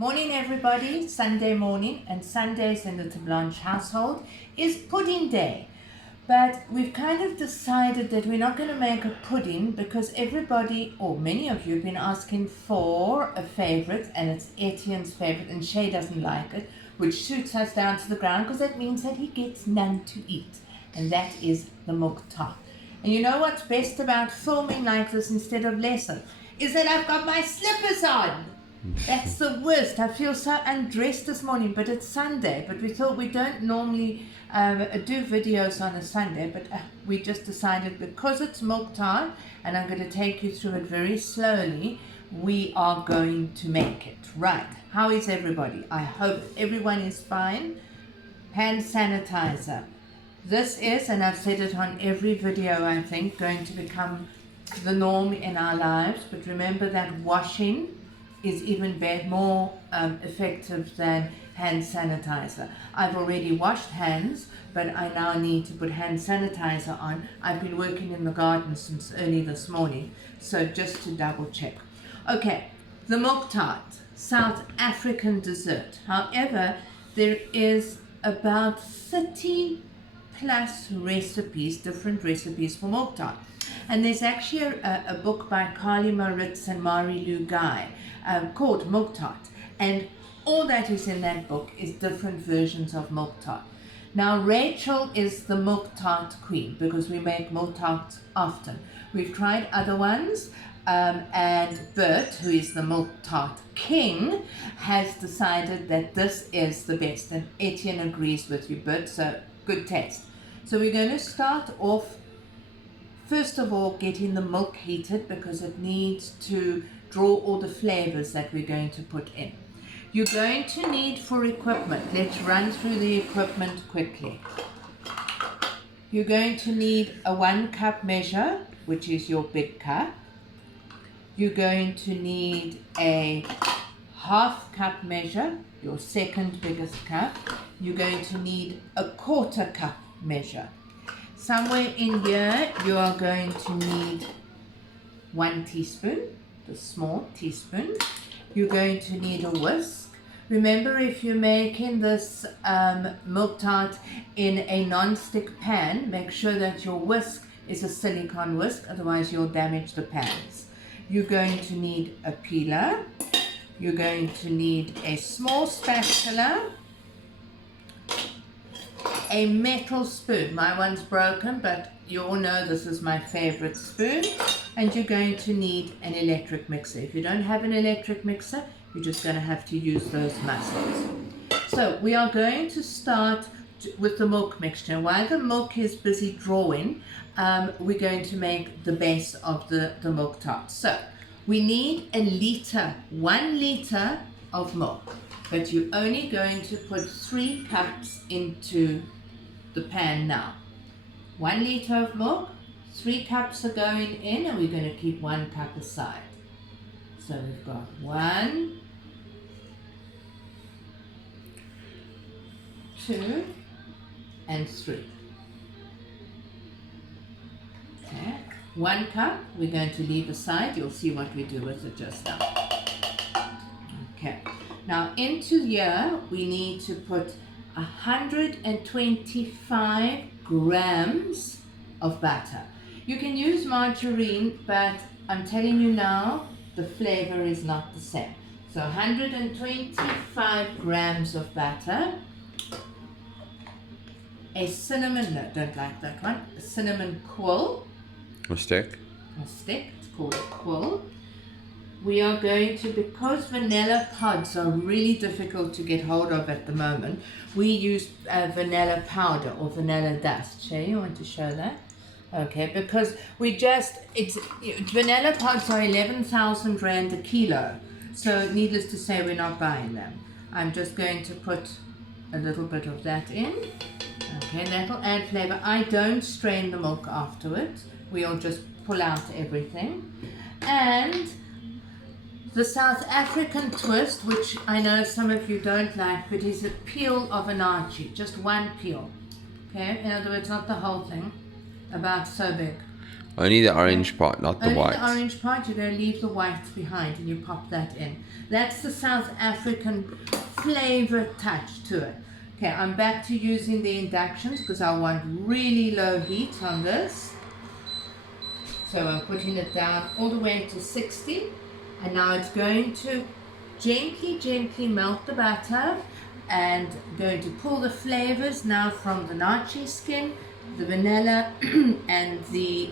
Morning everybody, Sunday morning, and Sundays in the Blanche household is pudding day. But we've kind of decided that we're not going to make a pudding because everybody, or many of you, have been asking for a favorite, and it's Etienne's favorite, and Shay doesn't like it, which shoots us down to the ground because that means that he gets none to eat, and that is the milk tart. And you know what's best about filming like this instead of lesson? Is that I've got my slippers on. That's the worst. I feel so undressed this morning, but it's Sunday. But we thought we don't normally do videos on a Sunday, but we just decided because it's milk tart and I'm going to take you through it very slowly, we are going to make it. Right. How is everybody? I hope everyone is fine. Hand sanitizer. This is, and I've said it on every video, I think, going to become the norm in our lives. But remember that washing is even more effective than hand sanitizer. I've already washed hands, but I now need to put hand sanitizer on. I've been working in the garden since early this morning, so just to double check. Okay, the milk tart, South African dessert. However, there is about 30 plus recipes, different recipes for milk tart. And there's actually a book by Carly Moritz and Mari Lou Guy called Milk Tart. And all that is in that book is different versions of milk tart. Now, Rachel is the milk tart queen because we make milk tarts often. We've tried other ones, and Bert, who is the milk tart king, has decided that this is the best. And Etienne agrees with you, Bert, so good taste. So we're going to start off, first of all, getting the milk heated because it needs to draw all the flavors that we're going to put in. You're going to need for equipment, let's run through the equipment quickly. You're going to need a 1 cup measure, which is your big cup. You're going to need a 1/2 cup measure, your second biggest cup. You're going to need a 1/4 cup measure. Somewhere in here, you are going to need 1 teaspoon, the small teaspoon. You're going to need a whisk. Remember, if you're making this milk tart in a non-stick pan, make sure that your whisk is a silicone whisk, otherwise you'll damage the pans. You're going to need a peeler. You're going to need a small spatula, a metal spoon. My one's broken, but you all know this is my favorite spoon. And you're going to need an electric mixer. If you don't have an electric mixer, you're just going to have to use those muscles. So we are going to start with the milk mixture. While the milk is busy drawing, we're going to make the base of the milk tart. So we need 1 liter of milk, but you're only going to put 3 cups into the pan now. 1 liter of milk, 3 cups are going in, and we're going to keep 1 cup aside. So we've got 1, 2, and 3. Okay, 1 cup we're going to leave aside. You'll see what we do with it just now. Okay, now into here we need to put 125 grams of butter. You can use margarine, but I'm telling you now, the flavor is not the same. So 125 grams of butter, a cinnamon, no, don't like that one, a cinnamon quill. A stick? A stick, it's called a quill. We are going to, because vanilla pods are really difficult to get hold of at the moment, we use vanilla powder or vanilla dust. Shay, you want to show that? Okay, because vanilla pods are 11,000 Rand a kilo. So needless to say, we're not buying them. I'm just going to put a little bit of that in. Okay, that'll add flavor. I don't strain the milk afterwards. We'll just pull out everything. And the South African twist, which I know some of you don't like, but is a peel of an archie, just 1 peel. Okay, in other words, not the whole thing, about so big. Only the orange part, not the Only white. the orange part, you're going to leave the white behind and you pop that in. That's the South African flavor touch to it. Okay, I'm back to using the inductions because I want really low heat on this. So I'm putting it down all the way to 60. And now it's going to gently melt the batter and going to pull the flavors now from the nachi skin, the vanilla, and the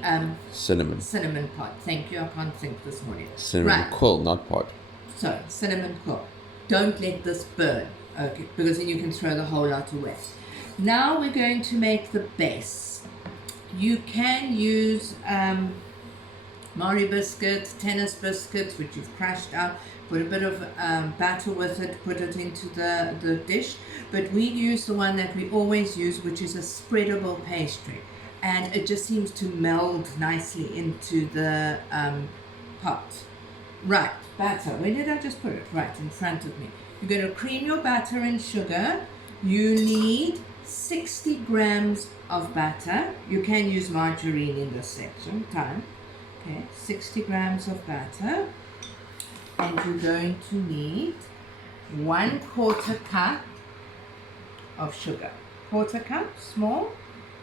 cinnamon pot. Thank you, I can't think this morning. Cinnamon quill, not pot. So, cinnamon quill. Don't let this burn, okay, because then you can throw the whole lot away. Now we're going to make the base. You can use Mari biscuits, tennis biscuits, which you've crushed up, put a bit of batter with it, put it into the dish. But we use the one that we always use, which is a spreadable pastry. And it just seems to meld nicely into the pot. Right, batter. Where did I just put it? Right, in front of me. You're going to cream your batter and sugar. You need 60 grams of batter. You can use margarine in this section. Okay, 60 grams of batter. And you're going to need 1/4 cup of sugar. 1/4 cup, small.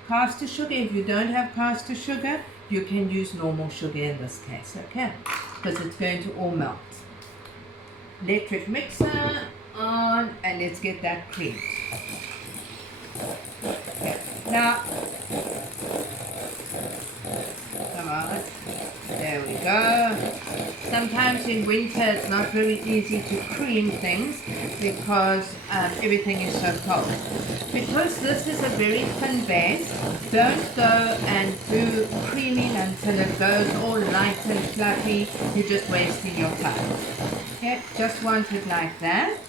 Caster sugar, if you don't have caster sugar, you can use normal sugar in this case, okay? Because it's going to all melt. Electric mixer on, and let's get that creamed. Okay. Now, come on, there we go. Sometimes in winter it's not very easy to cream things because everything is so cold. Because this is a very thin base, don't go and do creaming until it goes all light and fluffy. You're just wasting your time. Okay, just want it like that,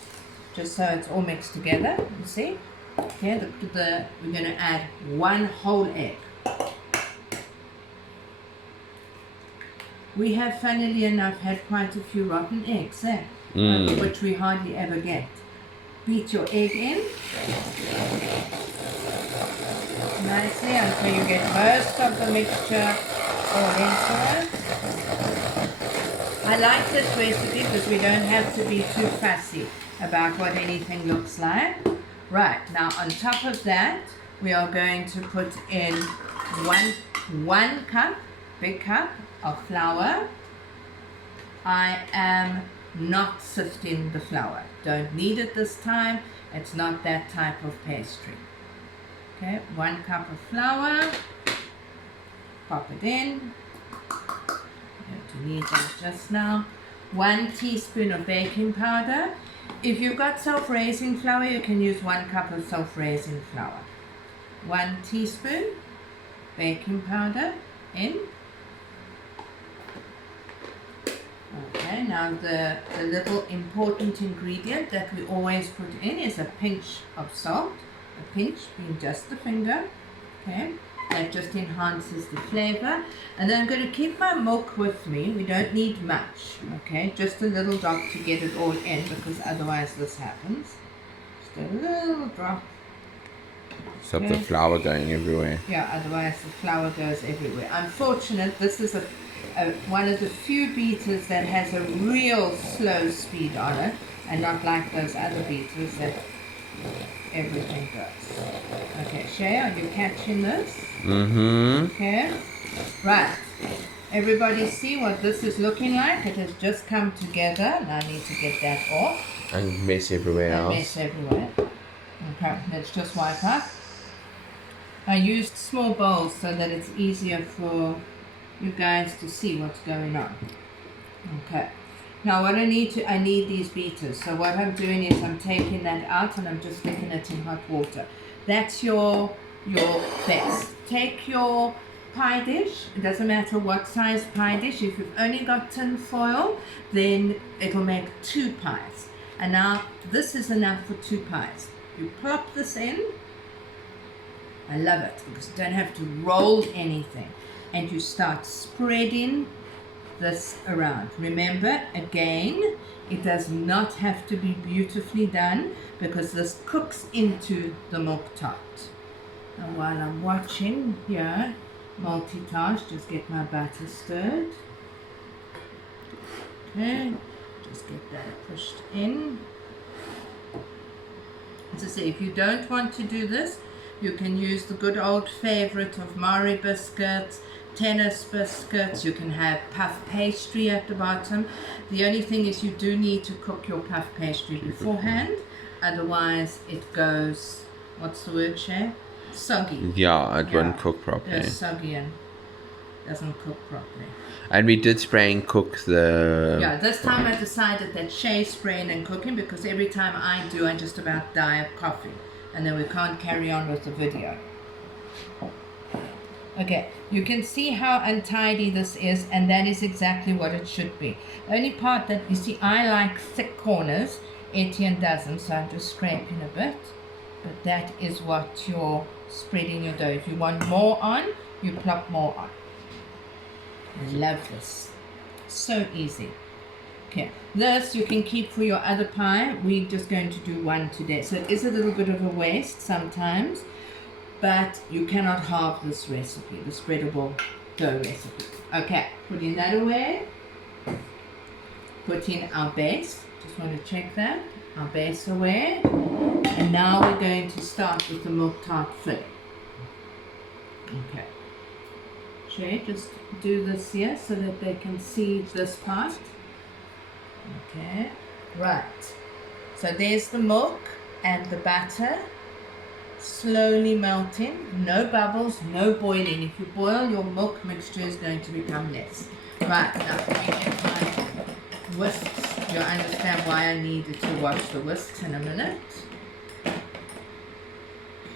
just so it's all mixed together. You see? Okay, we're going to add 1 whole egg. We have, funnily enough, had quite a few rotten eggs there, which we hardly ever get. Beat your egg in nicely until you get most of the mixture all into it. I like this recipe because we don't have to be too fussy about what anything looks like. Right, now on top of that, we are going to put in one cup, big cup, of flour. I am not sifting the flour. Don't need it this time. It's not that type of pastry. Okay, 1 cup of flour. Pop it in. You need that just now. 1 teaspoon of baking powder. If you've got self-raising flour, you can use 1 cup of self-raising flour. 1 teaspoon baking powder in. Okay, now the little important ingredient that we always put in is a pinch of salt. A pinch being just the finger. Okay, that just enhances the flavor. And then I'm going to keep my milk with me. We don't need much. Okay, just a little drop to get it all in, because otherwise this happens. Just a little drop. Stop the flour going everywhere. Yeah, otherwise the flour goes everywhere. Unfortunate, this is one of the few beaters that has a real slow speed on it, and not like those other beaters that everything goes. Okay, Shay, are you catching this? Mm-hmm. Okay, right. Everybody see what this is looking like? It has just come together. Now I need to get that off. And mess everywhere else. Mess everywhere. Okay, let's just wipe up. I used small bowls so that it's easier for you guys to see what's going on. Okay. Now what I need these beaters. So what I'm doing is I'm taking that out and I'm just sticking it in hot water. That's your base. Take your pie dish. It doesn't matter what size pie dish. If you've only got tin foil, then it'll make 2 pies. And now this is enough for 2 pies. You plop this in. I love it because you don't have to roll anything. And you start spreading this around. Remember, again, it does not have to be beautifully done because this cooks into the milk tart. And while I'm watching here, multitask. Just get my batter stirred. Okay, just get that pushed in. As I say, if you don't want to do this, you can use the good old favorite of Marie biscuits, tennis biscuits. You can have puff pastry at the bottom. The only thing is you do need to cook your puff pastry beforehand, otherwise it goes, what's the word, Shay? Soggy. Yeah, it won't cook properly. Goes soggy and doesn't cook properly. And we did spray and cook the... Yeah, this time I decided that Shay's spraying and cooking, because every time I do, I just about die of coffee. And then we can't carry on with the video. Okay, you can see how untidy this is, and that is exactly what it should be. The only part that, you see, I like thick corners. Etienne doesn't, so I'm just scraping a bit. But that is what you're spreading your dough. If you want more on, you plop more on. I love this. So easy. Okay, this you can keep for your other pie. We're just going to do one today. So it is a little bit of a waste sometimes, but you cannot halve this recipe, the spreadable dough recipe. Okay, putting that away. Put in our base. Just want to check that. Our base away. And now we're going to start with the milk tart filling. Okay. Shay, just do this here so that they can see this part. Okay, right. So there's the milk and the batter slowly melting. No bubbles, no boiling. If you boil, your milk mixture is going to become less. Right, now let me get my whisks. You'll understand why I needed to wash the whisks in a minute.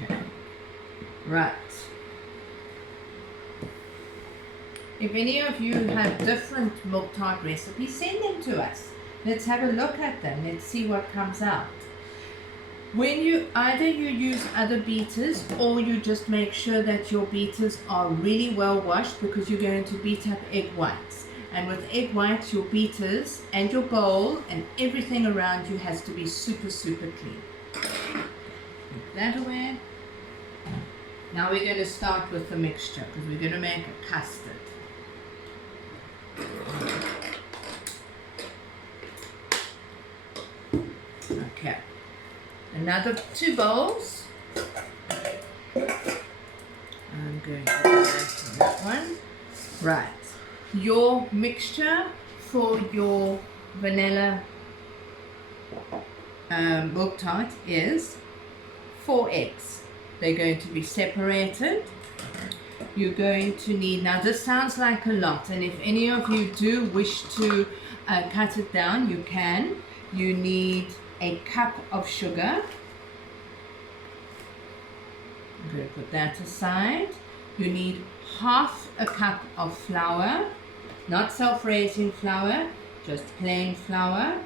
Okay, right. If any of you have different milk tart recipes, send them to us. Let's have a look at them. Let's see what comes out. When you use other beaters, or you just make sure that your beaters are really well washed, because you're going to beat up egg whites. And with egg whites, your beaters and your bowl and everything around you has to be super, super clean. Put that away. Now we're going to start with the mixture, because we're going to make a custard. Okay, another 2 bowls. I'm going to do that one. Right, your mixture for your vanilla milk tart is 4 eggs. They're going to be separated. You're going to need, now this sounds like a lot, and if any of you do wish to cut it down, you can. You need a cup of sugar. I'm going to put that aside. You need half a cup of flour, not self-raising flour, just plain flour,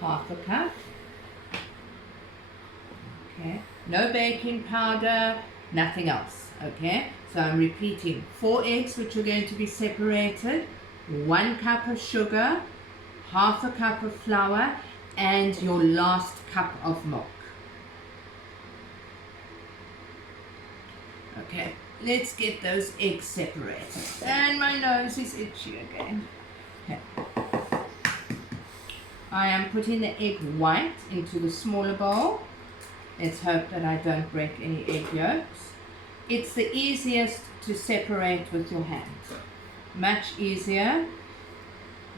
half a cup. Okay, no baking powder, nothing else. Okay, so I'm repeating: 4 eggs, which are going to be separated, 1 cup of sugar, half a cup of flour, and your last cup of milk. Okay, let's get those eggs separated. And my nose is itchy again. Okay. I am putting the egg white into the smaller bowl. Let's hope that I don't break any egg yolks. It's the easiest to separate with your hands. Much easier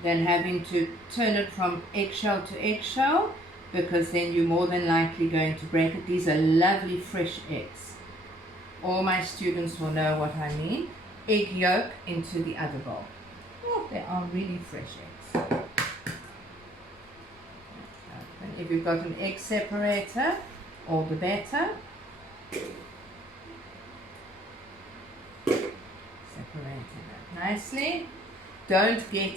than having to turn it from eggshell to eggshell, because then you're more than likely going to break it. These are lovely fresh eggs. All my students will know what I mean. Egg yolk into the other bowl. Oh, they are really fresh eggs. And if you've got an egg separator, all the better. Separating that nicely. Don't get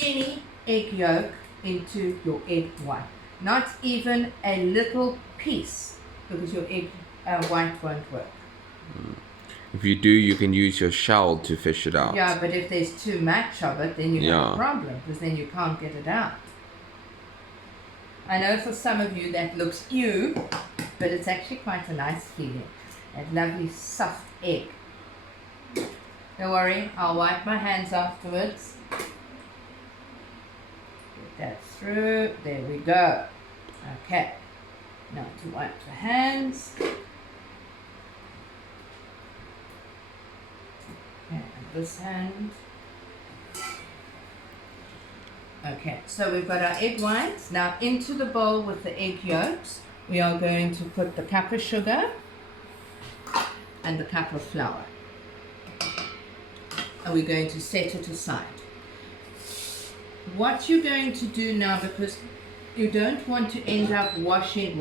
any egg yolk into your egg white. Not even a little piece, because your egg white won't work. If you do, you can use your shell to fish it out. Yeah, but if there's too much of it, then you have a problem, because then you can't get it out. I know for some of you that looks ew, but it's actually quite a nice feeling. That lovely soft egg. Don't worry, I'll wipe my hands afterwards. Get that through. There we go. Okay. Now to wipe the hands. Okay, and this hand. Okay, so we've got our egg whites. Now into the bowl with the egg yolks, we are going to put the cup of sugar and the cup of flour. And we're going to set it aside. What you're going to do now, because you don't want to end up washing,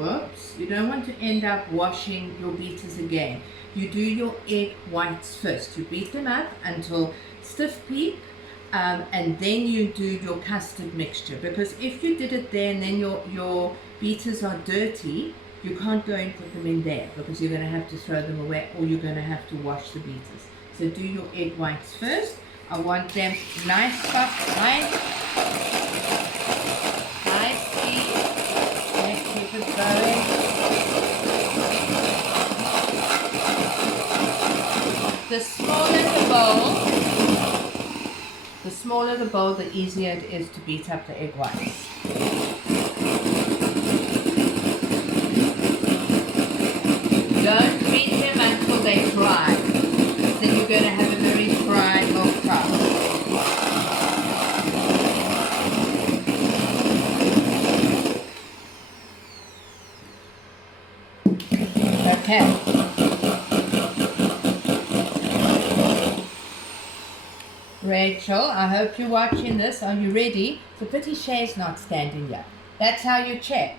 you don't want to end up washing your beaters again. You do your egg whites first. You beat them up until stiff peak, and then you do your custard mixture. Because if you did it there and then your beaters are dirty, you can't go and put them in there because you're going to have to throw them away or you're going to have to wash the beaters. So do your egg whites first. I want them nice, soft, nice, nicely. Let's keep it going. The smaller the bowl, the easier it is to beat up the egg whites. Don't beat them until they dry. Then you're going to have a very dry milk tart. Okay. Rachel, I hope you're watching this. Are you ready? It's a pity Shay's not standing here. That's how you check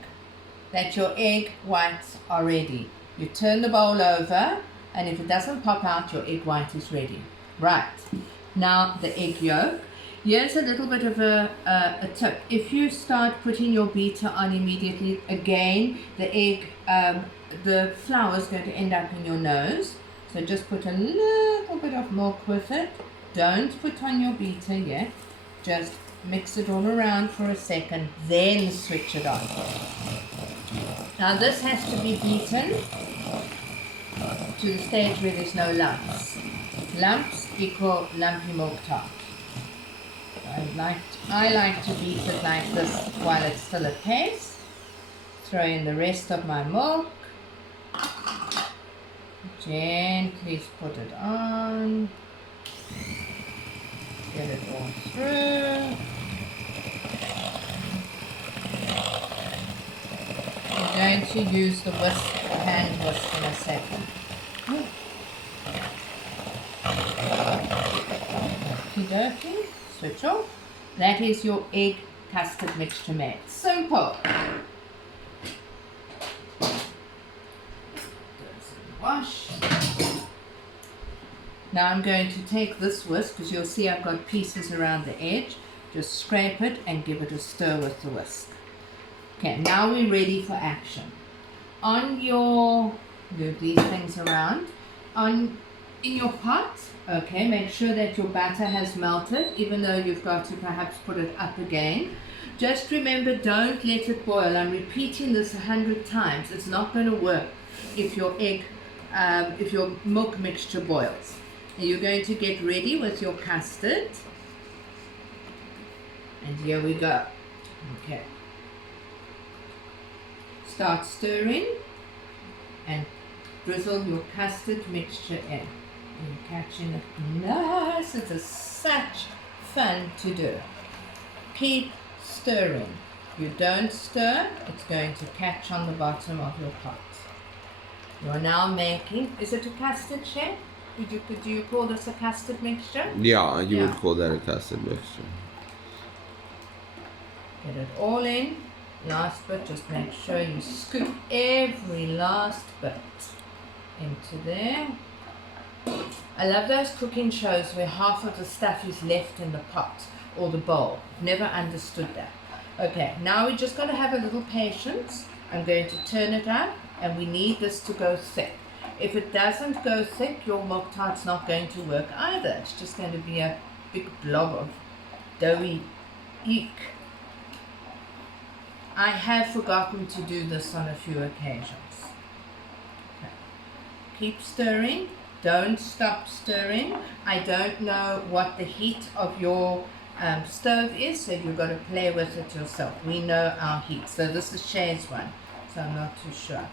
that your egg whites are ready. You turn the bowl over, and if it doesn't pop out, your egg white is ready. Right. Now the egg yolk. Here's a little bit of a tip. If you start putting your beater on immediately, again, the flour is going to end up in your nose. So just put a little bit of milk with it. Don't put on your beater yet. Just mix it all around for a second, then switch it on. Now this has to be beaten to the stage where there's no lumps. Lumps equal lumpy milk tart. I like to beat it like this while it's still at pace. Throw in the rest of my milk. Gently put it on. Get it all through. We're going to use the hand whisk in a second. Okie dokie. Switch off. That is your egg custard mixture made. Simple. Wash. Now I'm going to take this whisk, because you'll see I've got pieces around the edge. Just scrape it and give it a stir with the whisk. Okay, now we're ready for action. Move these things around. In your pot, okay, make sure that your batter has melted, even though you've got to perhaps put it up again. Just remember, don't let it boil. I'm repeating this 100 times. It's not going to work if your milk mixture boils. And you're going to get ready with your custard. And here we go. Okay. Start stirring and drizzle your custard mixture in. You're catching it nice. It is such fun to do. Keep stirring. If you don't stir, it's going to catch on the bottom of your pot. You are now making, is it a custard, Chef? Do you call this a custard mixture? Yeah, you would call that a custard mixture. Get it all in. Last bit, just make sure you scoop every last bit into there. I love those cooking shows where half of the stuff is left in the pot or the bowl. Never understood that. Okay, now we just got to have a little patience. I'm going to turn it up, and we need this to go thick. If it doesn't go thick, your milk tart's not going to work either. It's just going to be a big blob of doughy eek. I have forgotten to do this on a few occasions. Okay. Keep stirring. Don't stop stirring. I don't know what the heat of your stove is, so you've got to play with it yourself. We know our heat. So this is Shay's one, so I'm not too sure.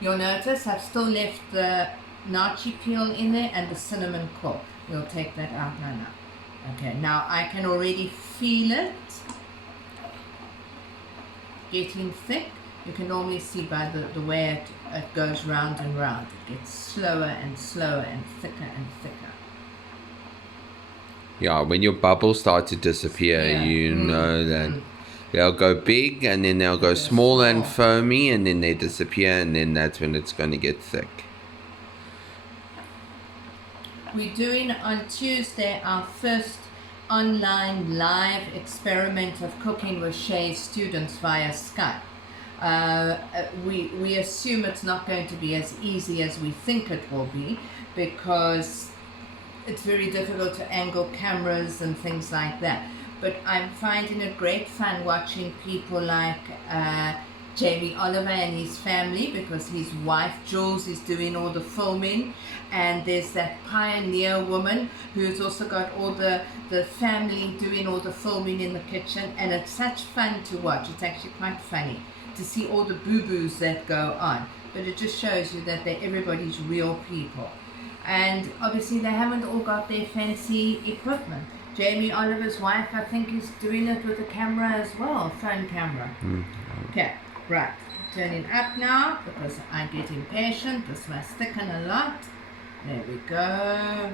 You'll notice I've still left the nachi peel in there and the cinnamon core. We'll take that out now. Okay, now I can already feel it getting thick. You can normally see by the way it goes round and round. It gets slower and slower and thicker and thicker. Yeah, when your bubbles start to disappear, you know that they'll go big and then they'll go small and foamy and then they disappear, and then that's when it's going to get thick. We're doing on Tuesday our first online live experiment of cooking with Shay's students via Skype. We assume it's not going to be as easy as we think it will be, because it's very difficult to angle cameras and things like that. But I'm finding it great fun watching people like Jamie Oliver and his family, because his wife Jules is doing all the filming, and there's that pioneer woman who's also got all the family doing all the filming in the kitchen, and it's such fun to watch. It's actually quite funny to see all the boo-boos that go on, but it just shows you that everybody's real people. And obviously they haven't all got their fancy equipment. Jamie Oliver's wife, I think, is doing it with a camera as well, phone camera. Okay, right, turning up now because I get impatient. This must thicken a lot. There we go.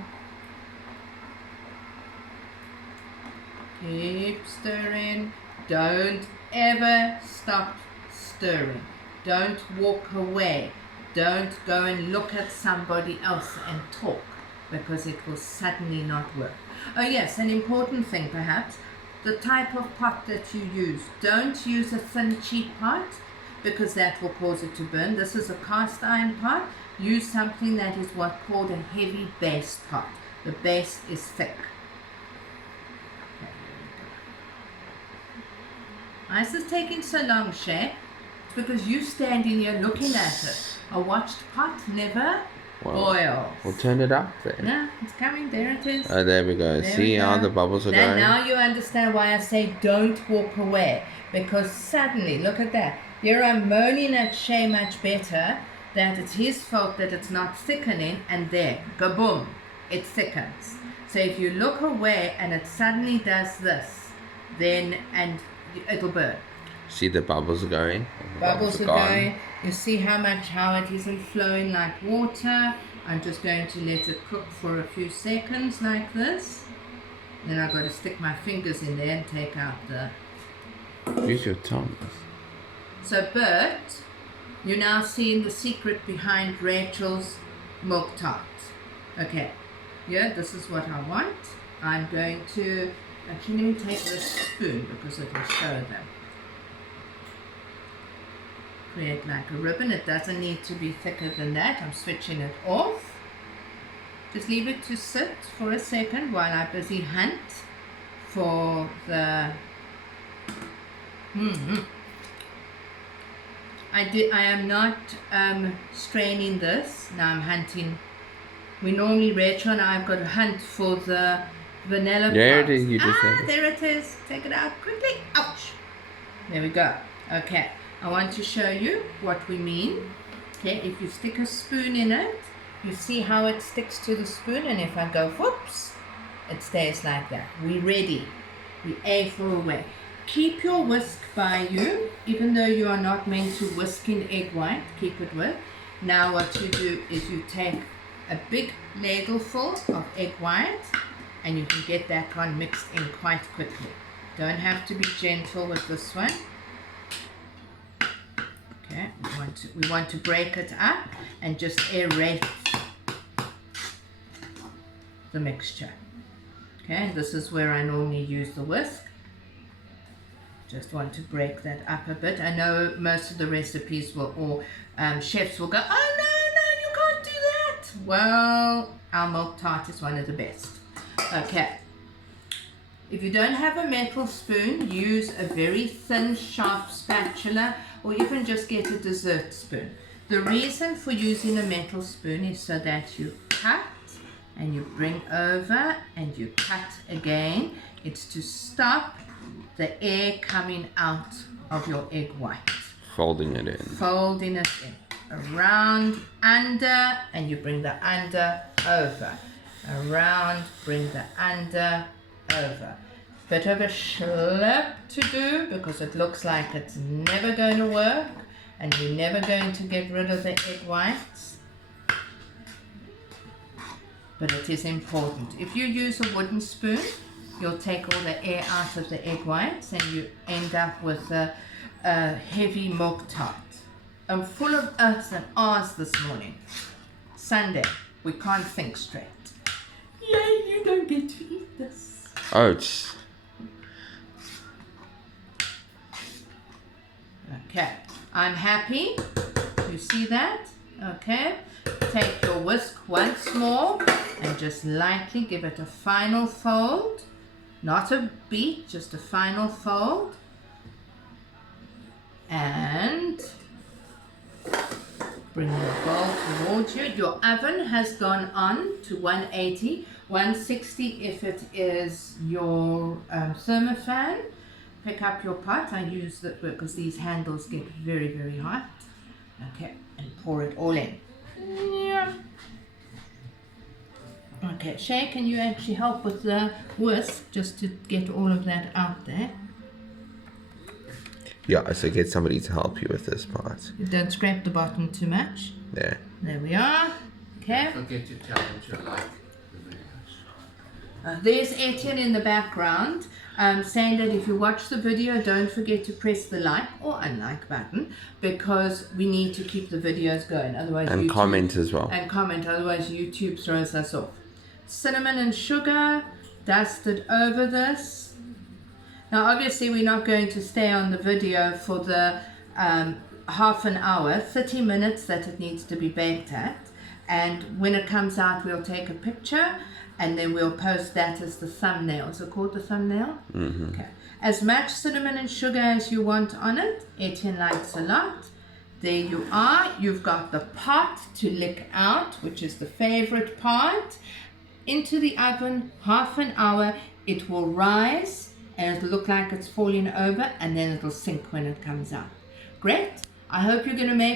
Keep stirring. Don't ever stop stirring. Don't walk away. Don't go and look at somebody else and talk, because it will suddenly not work. Oh yes, an important thing perhaps, the type of pot that you use. Don't use a thin, cheap pot, because that will cause it to burn. This is a cast iron pot. Use something that is what's called a heavy base pot. The base is thick. Why is this taking so long, Shay? It's because you standing here looking at it. A watched pot never boils. We'll turn it up then. No, it's coming. There it is. Oh, there we go. See how the bubbles are going? Now you understand why I say don't walk away. Because suddenly, look at that. Here I'm moaning at Shay much better, that it's his fault that it's not thickening, and there, kaboom, it thickens. So if you look away and it suddenly does this, then, and it'll burn. See the bubbles are going? Bubbles are going. You see how it isn't flowing like water. I'm just going to let it cook for a few seconds like this. Then I've got to stick my fingers in there and take out the... Use your tongue. So Bert, you're now seeing the secret behind Rachel's milk tart. Okay, yeah, this is what I want. I'm going to... Actually, let me take this spoon because it will show them. Create like a ribbon. It doesn't need to be thicker than that. I'm switching it off. Just leave it to sit for a second while I busy hunt for the... I am not straining this. Now I'm hunting. We normally, Rachel and I have got to hunt for the vanilla There parts. it is. You just There it is. Take it out quickly. Ouch. There we go. Okay. I want to show you what we mean. Okay, if you stick a spoon in it, you see how it sticks to the spoon, and if I go whoops, it stays like that. We're ready. We A for away. Keep your whisk by you, even though you are not meant to whisk in egg white, keep it with. Now what you do is you take a big ladleful of egg white, and you can get that one mixed in quite quickly. Don't have to be gentle with this one. Okay, we want to break it up and just aerate the mixture. Okay, this is where I normally use the whisk. Just want to break that up a bit. I know most of the recipes will, or chefs will go, oh no, you can't do that. Well, our milk tart is one of the best. Okay. If you don't have a metal spoon, use a very thin, sharp spatula, or even just get a dessert spoon. The reason for using a metal spoon is so that you cut and you bring over and you cut again. It's to stop the air coming out of your egg white. Folding it in. Folding it in. Around, under, and you bring the under over. Around, bring the under, over. Bit of a schlep to do because it looks like it's never going to work and you're never going to get rid of the egg whites. But it is important. If you use a wooden spoon, you'll take all the air out of the egg whites and you end up with a heavy milk tart. I'm full of R's and R's this morning. Sunday, we can't think straight. Yay, you don't get to eat this. Ouch. Okay, I'm happy. You see that? Okay. Take your whisk once more and just lightly give it a final fold. Not a beat, just a final fold. And bring your bowl towards you. Your oven has gone on to 180, 160 if it is your thermofan. Pick up your pot. I use that because these handles get very, very hot. Okay, and pour it all in. Yeah. Okay, Shay, can you actually help with the whisk just to get all of that out there? Yeah, so get somebody to help you with this part. You don't scrape the bottom too much. There. There we are. Okay. Don't forget to tell them to like the videos. There's Etienne in the background saying that if you watch the video, don't forget to press the like or unlike button because we need to keep the videos going. Otherwise, And YouTube, comment as well. And comment, otherwise YouTube throws us off. Cinnamon and sugar dusted over this. Now obviously we're not going to stay on the video for the half an hour, 30 minutes that it needs to be baked at. And when it comes out, we'll take a picture and then we'll post that as the thumbnail. Is it called the thumbnail? Mm-hmm. Okay. As much cinnamon and sugar as you want on it. Etienne likes a lot. There you are. You've got the pot to lick out, which is the favorite part. Into the oven, half an hour. It will rise and it'll look like it's falling over and then it'll sink when it comes out. Great. I hope you're going to make